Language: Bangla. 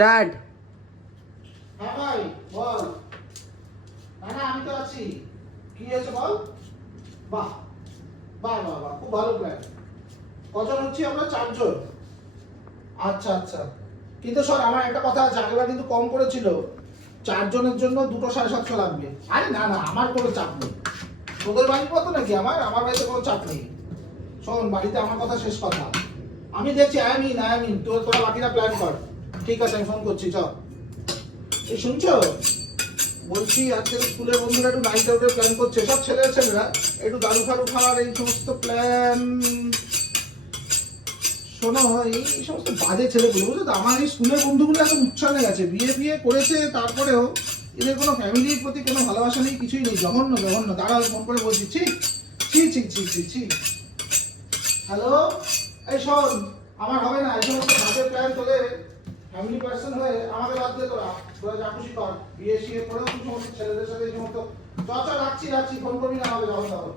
স্টার্ট। হ্যাঁ ভাই বল। না না আমি তো আছি। কি হয়েছে বল। বাহ বাহ বাহ বাহ, খুব ভালো প্ল্যান। কজন হচ্ছি আমরা? 4 জন। আচ্ছা আচ্ছা, কিন্তু স্যার আমার একটা কথা আছে, আগেরবার কিন্তু কম করেছিল। 4 জনের জন্য 2টো 750 লাগবে। আরে না না, আমার কোনো চাপ নেই। তোদের বাড়ির মতো নাকি আমার আমার বাড়িতে কোনো চাপ নেই। শোন, বাড়িতে আমার কথা শেষ কথা। আমি দেখছি আয়ামিন তোরা বাকিরা প্ল্যান কর। ঠিক আছে, আমি ফোন করছি, চল। এই শুনছো, বলছি আজকে স্কুলের বন্ধুরা একটু নাইট আউটের প্ল্যান করছে, সব ছেলেরা একটু দারু ফারু খাওয়ার এই সমস্ত প্ল্যান। শোনো, এই সমস্ত বাজে ছেলেগুলো বুঝলো তো, আমার এই স্কুলের বন্ধুগুলো এত উচ্ছন্নে গেছে, বিয়ে করেছে, তারপরেও এদের কোনো ফ্যামিলির প্রতি কোনো ভালোবাসা নেই, কিছুই নেই। জঘন্য দাঁড়াও, ফোন করে বলছি। ছি ছি ছি ছি ছি ছি। হ্যালো, এই শোন, আমার হবে না এই সমস্ত বাজে প্ল্যান। তোদের ফ্যামিলি পার্সন হয়ে আমাকে বাদ দিয়ে তোরা যা খুশি কর। বিয়ে করেও তুই সমস্ত ছেলেদের সাথে এই সমস্ত। চল রাখছি, ফোন করবি না আমাকে, যাবো।